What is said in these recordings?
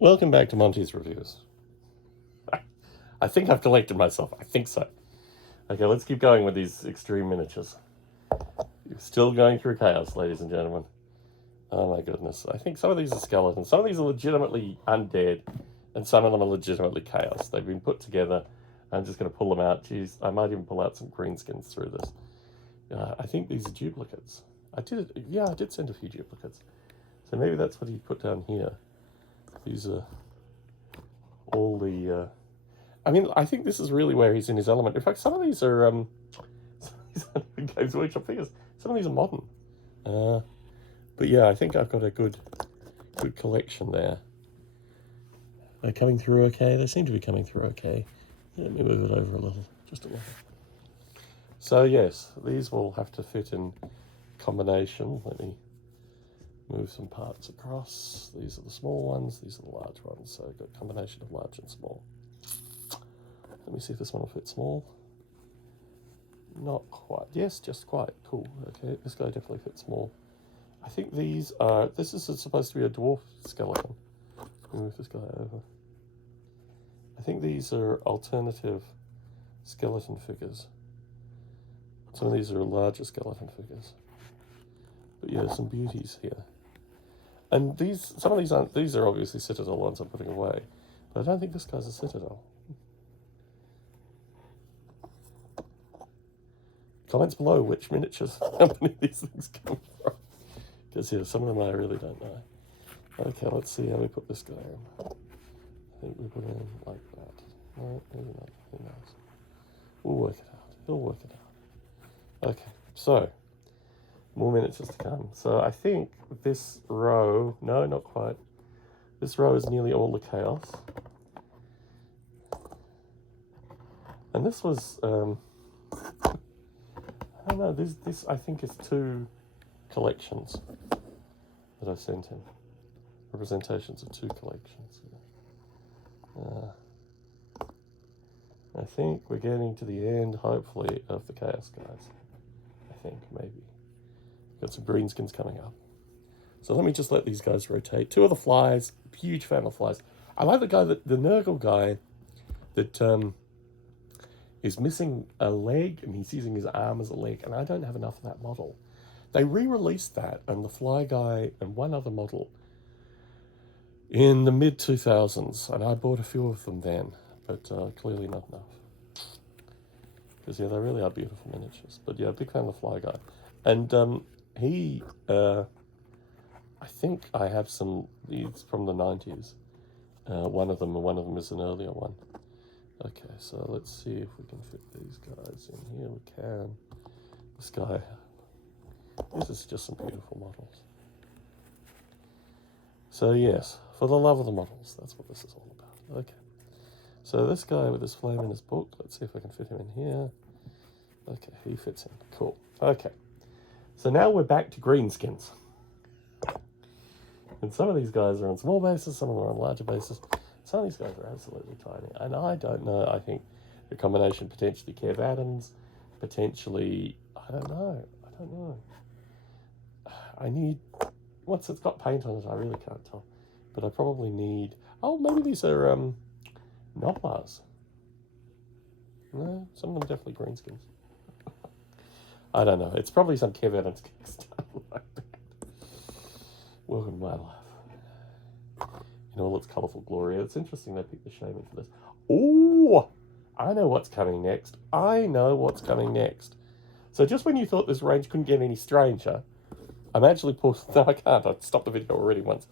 Welcome back to Monty's Reviews. I think I've collected myself. I think so. Okay, let's keep going with these extreme miniatures. You're still going through chaos, ladies and gentlemen. Oh my goodness. I think some of these are skeletons. Some of these are legitimately undead, and some of them are legitimately chaos. They've been put together. I'm just going to pull them out. Jeez, I might even pull out some greenskins through this. I think these are duplicates. I did send a few duplicates. So maybe that's what he put down here. These are all the... I mean, I think this is really where he's in his element. In fact, some of these are... Games Workshop figures. Some of these are modern. But yeah, I think I've got a good collection there. They're coming through okay. They seem to be coming through okay. Let me move it over a little, just a little. So yes, these will have to fit in combination. Let me move some parts across. These are the small ones, these are the large ones. So I've got a combination of large and small. Let me see if this one will fit small. Not quite. Yes, just quite. Cool. Okay, this guy definitely fits small. I think these are... This is supposed to be a dwarf skeleton. Let me move this guy over. I think these are alternative skeleton figures. Some of these are larger skeleton figures. But yeah, some beauties here. And some of these aren't... These are obviously Citadel ones I'm putting away. But I don't think this guy's a Citadel. Comments below which miniatures company these things come from. Because yeah, some of them I really don't know. Okay, let's see how we put this guy in. I think we put it in like that. No, maybe not. Who knows? We'll work it out. He'll work it out. Okay, so more miniatures to come. So I think this row... No, not quite. This row is nearly all the chaos. And this was... I don't know, this I think is 2 collections that I sent in. Representations of 2 collections. I think we're getting to the end, hopefully, of the Chaos Guys. I think, maybe. Got some greenskins coming up. So let me just let these guys rotate. 2 of the flies, huge fan of flies. I like the Nurgle guy that is missing a leg, and he's using his arm as a leg, and I don't have enough of that model. They re-released that, and the fly guy, and one other model in the mid-2000s, and I bought a few of them then, but clearly not enough. Because, yeah, they really are beautiful miniatures. But, yeah, big fan of the fly guy. And I think I have some, these from the 90s. One of them is an earlier one. Okay, so let's see if we can fit these guys in here. We can. This guy. This is just some beautiful models. So yes, for the love of the models, that's what this is all about. Okay. So this guy with his flame in his book, let's see if I can fit him in here. Okay, he fits in. Cool. Okay. So now we're back to greenskins. And some of these guys are on small bases, some of them are on larger bases. Some of these guys are absolutely tiny. And I don't know, I think the combination potentially Kev Adams, potentially, I don't know. I need, once it's got paint on it, I really can't tell. But I probably need, oh, maybe these are Noplars. No, some of them definitely greenskins. I don't know. It's probably some Kev Adams Kickstarter like that. Welcome to my life. In all its colourful glory. It's interesting they picked the shaman for this. Oh, I know what's coming next. So just when you thought this range couldn't get any stranger, I'm actually paused. No, I can't. I stopped the video already once.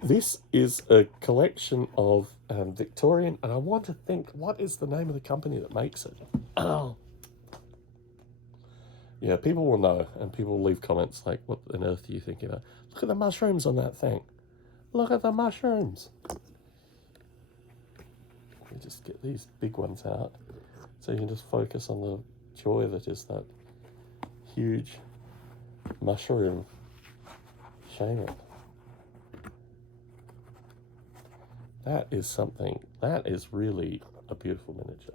This is a collection of Victorian, and I want to think, what is the name of the company that makes it? Oh. Yeah, people will know, and people will leave comments like, what on earth are you thinking about? Look at the mushrooms on that thing. Look at the mushrooms. Let me just get these big ones out so you can just focus on the joy that is that huge mushroom shaman. That is something, that is really a beautiful miniature.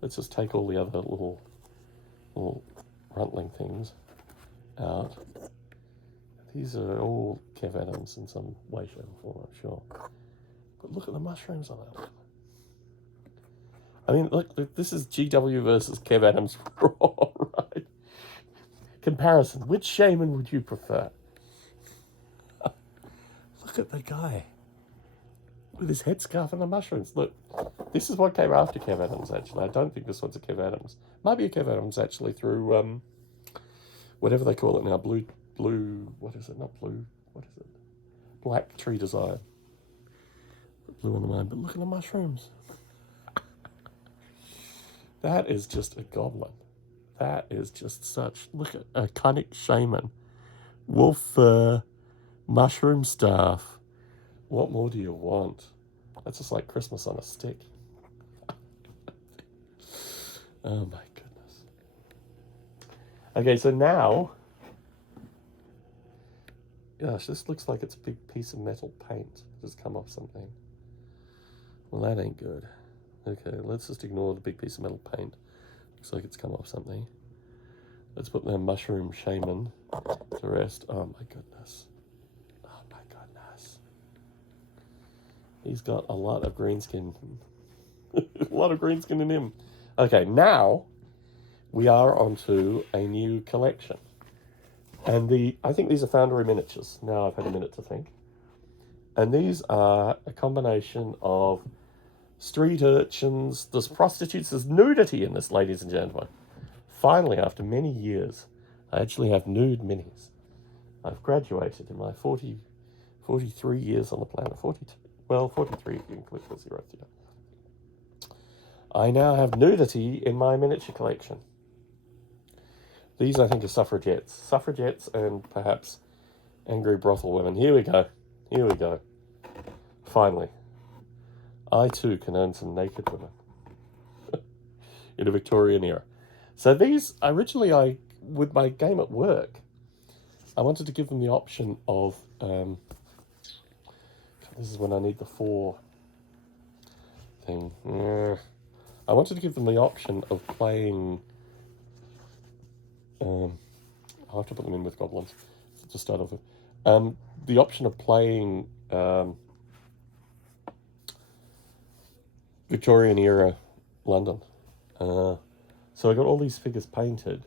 Let's just take all the other little runtling things out. These are all Kev Adams in some way, shape, or form, I'm sure. But look at the mushrooms on it. I mean, look, this is GW versus Kev Adams Raw, right? Comparison. Which shaman would you prefer? Look at the guy with his headscarf and the mushrooms. Look, this is what came after Kev Adams, actually. I don't think this one's a Kev Adams. Might be a Kev Adams, actually, through whatever they call it now. Blue, what is it? Not blue, what is it? Black tree design. Blue on the mind, but look at the mushrooms. That is just a goblin. That is just such, look at a cunning shaman. Wolf fur, mushroom staff. What more do you want? That's just like Christmas on a stick. Oh my goodness. Okay, so now, gosh, this looks like it's a big piece of metal paint that's come off something. Well, that ain't good. Okay, let's just ignore the big piece of metal paint. Looks like it's come off something. Let's put the mushroom shaman to rest. Oh my goodness. Oh my goodness. He's got a lot of green skin. A lot of green skin in him. Okay, now we are onto a new collection. And I think these are Foundry Miniatures. Now I've had a minute to think. And these are a combination of street urchins, there's prostitutes, there's nudity in this, ladies and gentlemen. Finally, after many years, I actually have nude minis. I've graduated in my 43 years on the planet. 42, well, 43 if you include the zeros here. I now have nudity in my miniature collection. These, I think, are suffragettes. Suffragettes and perhaps angry brothel women. Here we go. Here we go. Finally. I too can own some naked women in a Victorian era. So these, originally with my game at work, I wanted to give them the option of, this is when I need the 4 thing. I wanted to give them the option of playing, I'll have to put them in with goblins to start off with. The option of playing Victorian era London. So I got all these figures painted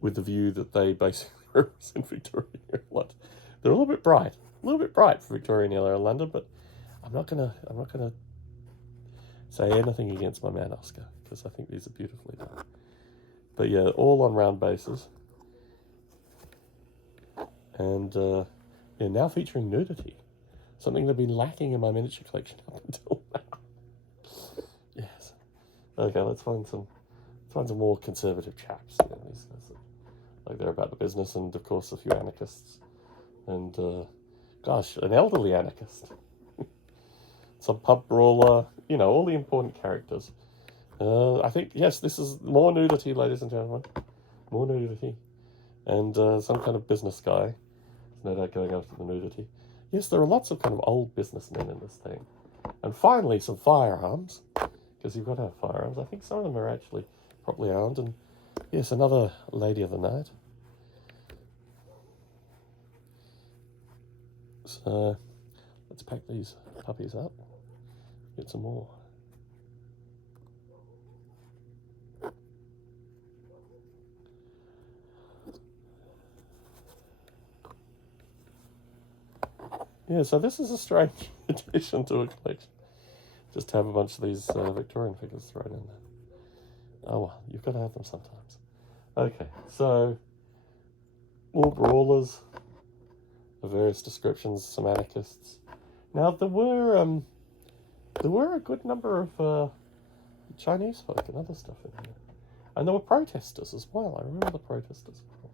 with the view that they basically represent Victorian era London. They're a little bit bright for Victorian era London, but I'm not gonna say anything against my man Oscar, because I think these are beautifully done. But yeah, all on round bases. And yeah, now featuring nudity. Something that had been lacking in my miniature collection up until now. Yes. Okay, let's find some more conservative chaps. Yeah, these guys are, like, they're about the business, and of course a few anarchists. And gosh, an elderly anarchist. Some pub brawler, you know, all the important characters. I think, yes, this is more nudity, ladies and gentlemen. More nudity. And some kind of business guy. No doubt going after the nudity. Yes, there are lots of kind of old businessmen in this thing. And finally, some firearms. Because you've got to have firearms. I think some of them are actually properly armed. And yes, another lady of the night. So let's pack these puppies up. Get some more. Yeah, so this is a strange addition to a collection. Just to have a bunch of these Victorian figures thrown in there. Oh well, you've got to have them sometimes. Okay, so more brawlers of various descriptions, some anarchists. Now there were a good number of Chinese folk and other stuff in here, and there were protesters as well. I remember the protesters as well.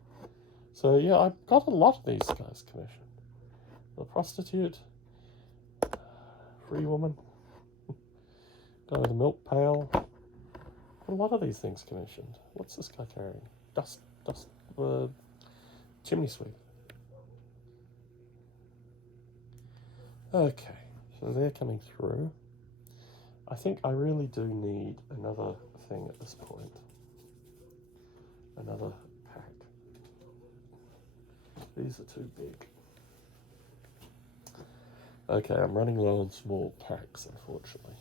So yeah, I got a lot of these guys commissioned. The prostitute, free woman, guy with a milk pail. A lot of these things commissioned. What's this guy carrying? Chimney sweep. Okay, so they're coming through. I think I really do need another thing at this point. Another pack. These are too big. Okay, I'm running low on small packs, unfortunately.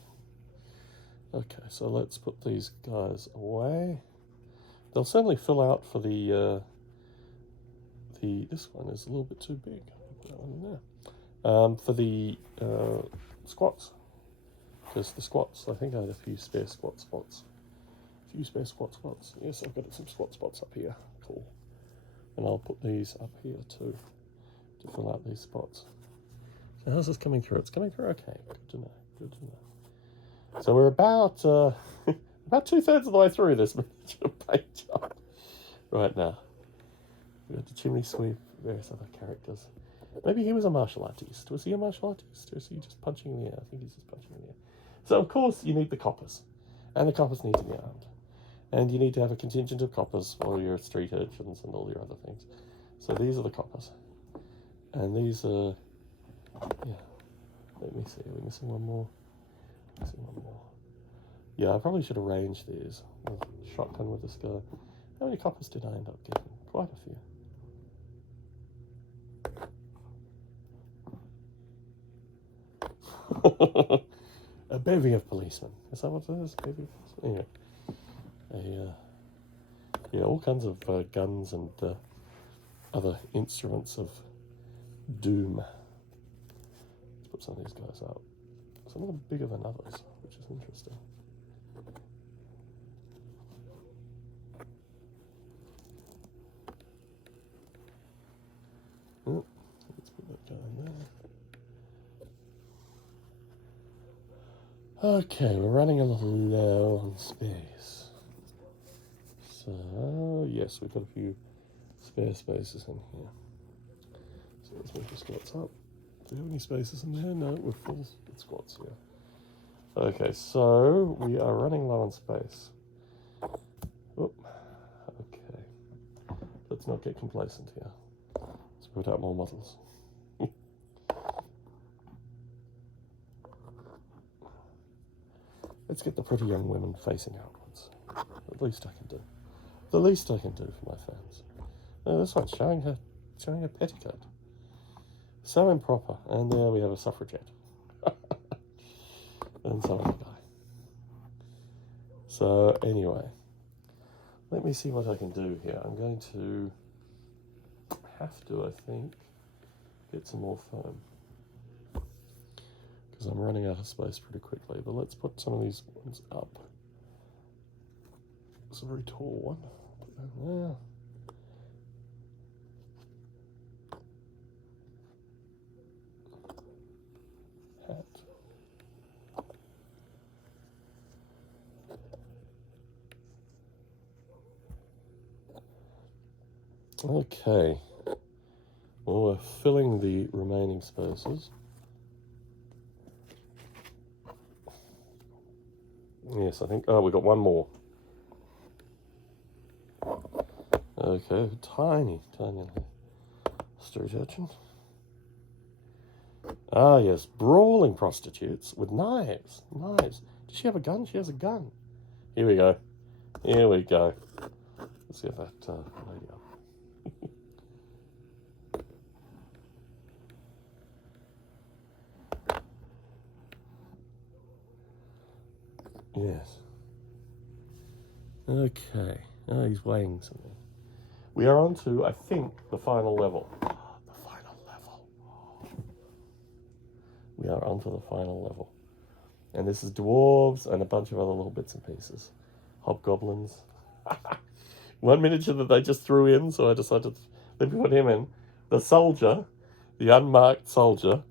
Okay, so let's put these guys away. They'll certainly fill out for the this one is a little bit too big. I'll put that one in there. For the squats, because the squats, I think I had a few spare squat spots. Yes, I've got some squat spots up here. Cool. And I'll put these up here too, to fill out these spots. So how's this coming through? It's coming through okay. Good to know. Good to know. So we're about about 2/3 of the way through this miniature paint job right now. We got the chimney sweep, various other characters. Maybe he was a martial artist. Was he a martial artist, or is he just punching in the air? I think he's just punching in the air. So of course you need the coppers, and the coppers need to be armed, and you need to have a contingent of coppers for your street urchins and all your other things. So these are the coppers, and these are, yeah. Let me see. Are we missing one more? Missing one more. Yeah, I probably should arrange these. Shotgun with this guy. How many coppers did I end up getting? Quite a few. A bevy of policemen. Is that what it is? A bevy of policemen? Anyway. Yeah, all kinds of guns and other instruments of doom. Let's put some of these guys up. Some of them bigger than others, which is interesting. Oh, let's put that guy in there. Okay, we're running a little low on space. So, yes, we've got a few spare spaces in here. So let's move the squats up. Do we have any spaces in there? No, we're full with squats here. Okay, so we are running low on space. Oop. Okay. Let's not get complacent here. Let's put out more models. Let's get the pretty young women facing outwards. The least I can do. The least I can do for my fans. Oh, this one's showing her petticoat. So improper. And there we have a suffragette. And so other guy. So anyway, let me see what I can do here. I'm going to have to, I think, get some more foam, because I'm running out of space pretty quickly. But let's put some of these ones up. It's a very tall one. Put that there. Hat. Okay. Well, we're filling the remaining spaces. Yes, I think. Oh, we got one more. Okay, tiny street urchin. Ah, yes, brawling prostitutes with knives. Does she have a gun? She has a gun. Here we go. Let's get that lady up. Yes. Okay. Oh, he's weighing something. We are on to, I think, the final level. The final level. We are on to the final level. And this is dwarves and a bunch of other little bits and pieces. Hobgoblins. One miniature that they just threw in, so I decided, let me put him in. The soldier, the unmarked soldier.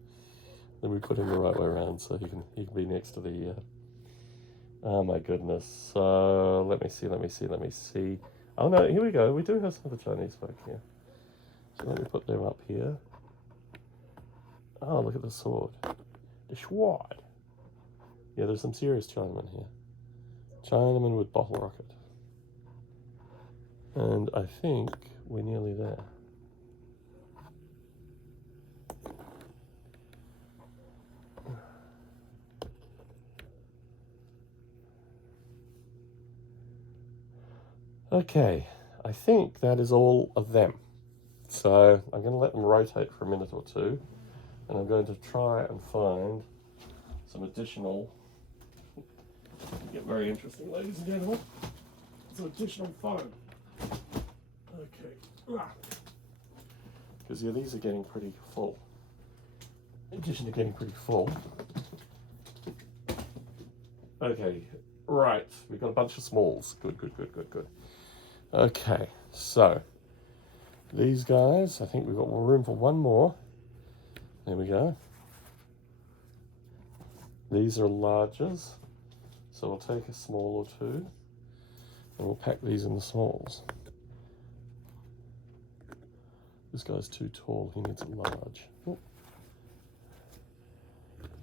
Then we put him the right way around so he can be next to the... Oh my goodness. So let me see. Oh no, here we go. We do have some of the Chinese folk here. So let me put them up here. Oh, look at the sword. The sword. Yeah, there's some serious Chinamen here. Chinaman with bottle rocket. And I think we're nearly there. Okay, I think that is all of them. So I'm going to let them rotate for a minute or two, and I'm going to try and find some additional, get very interesting, ladies and gentlemen, some additional foam. Okay, because yeah, these are getting pretty full. In addition to getting pretty full. Okay, right, we've got a bunch of smalls. Good. Okay, so these guys, I think we've got more room for one more. There we go. These are larges, so we'll take a small or two, and we'll pack these in the smalls. This guy's too tall, he needs a large. Oh.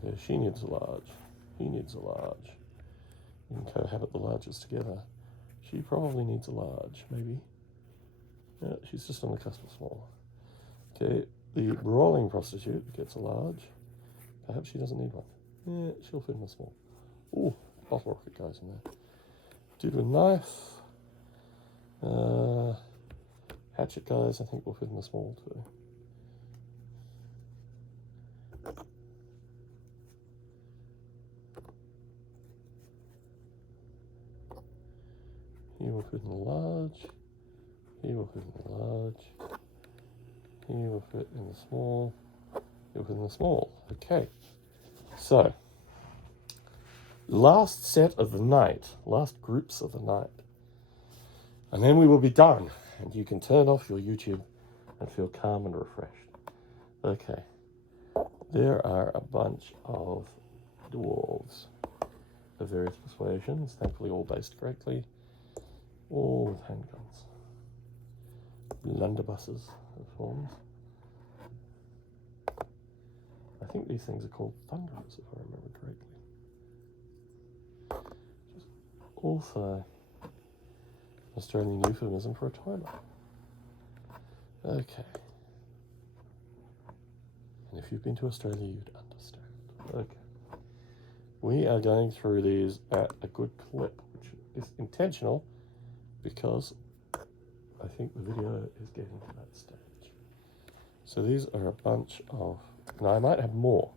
Yeah, she needs a large. He needs a large. You can cohabit the larges together. She probably needs a large, maybe. Yeah, she's just on the cusp of small. Okay, the brawling prostitute gets a large. Perhaps she doesn't need one. Yeah, she'll fit in a small. Ooh, bottle rocket goes in there. Dude with knife. Hatchet guys, I think will fit in the small too. He will fit in the large. He will fit in the large. He will fit in the small. He will fit in the small. Okay. So, last set of the night. Last groups of the night. And then we will be done. And you can turn off your YouTube and feel calm and refreshed. Okay. There are a bunch of dwarves of various persuasions. Thankfully all based correctly. All with handguns. Blunderbusses of forms. I think these things are called thunderers, if I remember correctly. Also, Australian euphemism for a toilet. Okay. And if you've been to Australia, you'd understand. Okay. We are going through these at a good clip, which is intentional because I think the video is getting to that stage. So these are a bunch of, now I might have more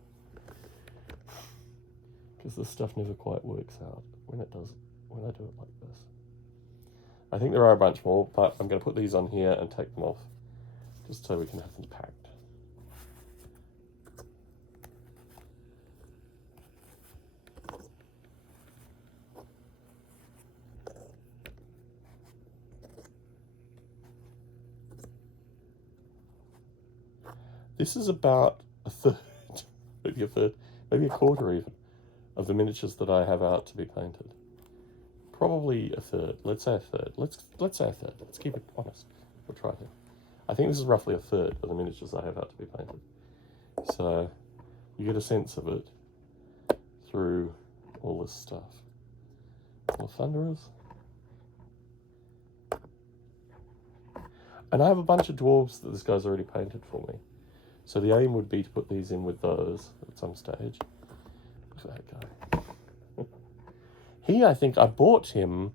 because this stuff never quite works out when I do it like this. I think there are a bunch more, but I'm going to put these on here and take them off just so we can have them packed. This is about a third, maybe a quarter even, of the miniatures that I have out to be painted. Probably a third. Let's say a third. Let's say a third. Let's keep it honest. We'll try to. I think this is roughly a third of the miniatures I have out to be painted. So you get a sense of it through all this stuff. More thunderers. And I have a bunch of dwarves that this guy's already painted for me. So the aim would be to put these in with those at some stage. Look at that guy. He, I think, I bought him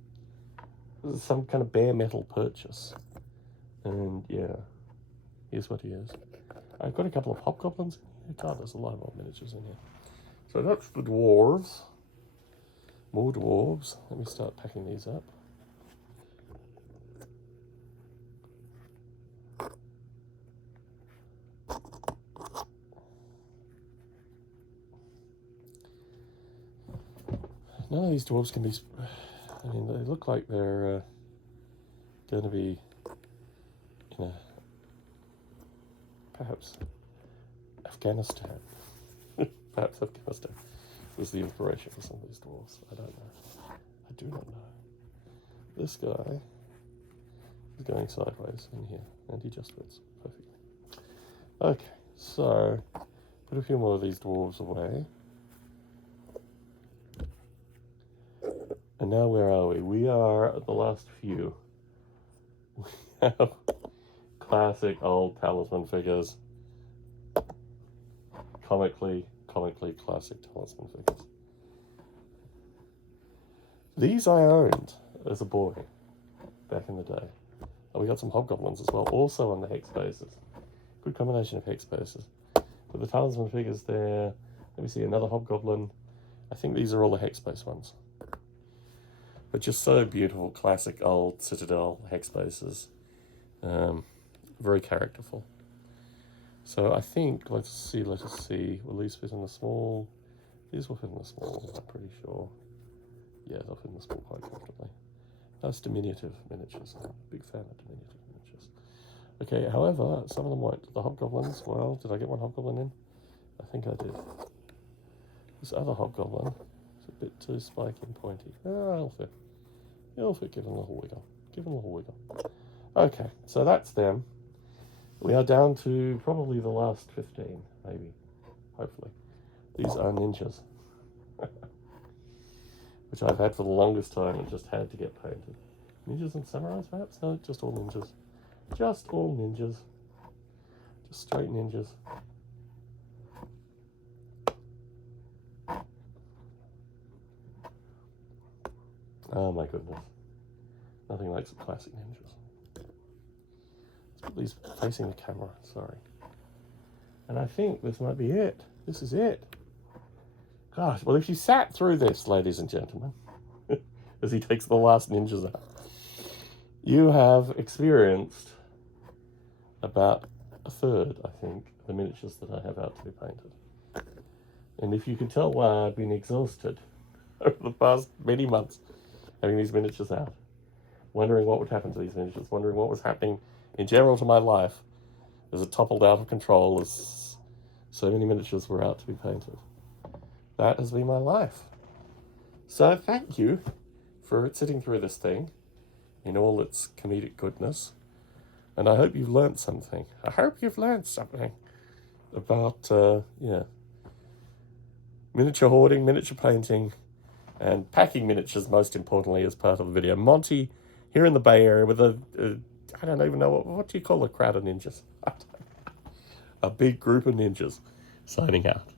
some kind of bare metal purchase. And yeah, here's what he is. I've got a couple of hobgoblins in here. God, there's a lot of old miniatures in here. So that's the dwarves. More dwarves. Let me start packing these up. None of these dwarves can be, I mean, they look like they're going to be in a, perhaps Afghanistan. Perhaps Afghanistan was the inspiration for some of these dwarves. I don't know. I do not know. This guy is going sideways in here, and he just fits perfectly. Okay, so put a few more of these dwarves away. And now where are we? We are at the last few. We have classic old talisman figures. Comically classic talisman figures. These I owned as a boy back in the day. Oh, we got some hobgoblins as well, also on the hex bases. Good combination of hex bases. But the talisman figures there. Let me see, another hobgoblin. I think these are all the hex base ones. But just so beautiful, classic old Citadel hex bases. Very characterful. So I think, let us see. Will these fit in the small? These will fit in the small, I'm pretty sure. Yeah, they'll fit in the small quite comfortably. Nice diminutive miniatures. I'm a big fan of diminutive miniatures. Okay, however, some of them won't. The hobgoblins, well, did I get one hobgoblin in? I think I did. This other hobgoblin is a bit too spiky and pointy. Oh, it'll fit. It'll fit, give them a little wiggle. Give them a little wiggle. Okay, so that's them. We are down to probably the last 15, maybe. Hopefully. These are ninjas. Which I've had for the longest time and just had to get painted. Ninjas and samurais, perhaps? No, just all ninjas. Just all ninjas. Just straight ninjas. Oh my goodness. Nothing like some classic ninjas. Let's put these facing the camera, sorry. And I think this might be it. This is it. Gosh, well, if you sat through this, ladies and gentlemen, as he takes the last ninjas out, you have experienced about a third, I think, of the miniatures that I have out to be painted. And if you can tell why I've been exhausted over the past many months having these miniatures out, wondering what would happen to these miniatures, wondering what was happening in general to my life as it toppled out of control as so many miniatures were out to be painted. That has been my life. So thank you for sitting through this thing in all its comedic goodness. And I hope you've learned something. I hope you've learned something about, miniature hoarding, miniature painting, and packing miniatures, most importantly, as part of the video. Monty, here in the Bay Area with I don't even know, what do you call a crowd of ninjas? A big group of ninjas signing out.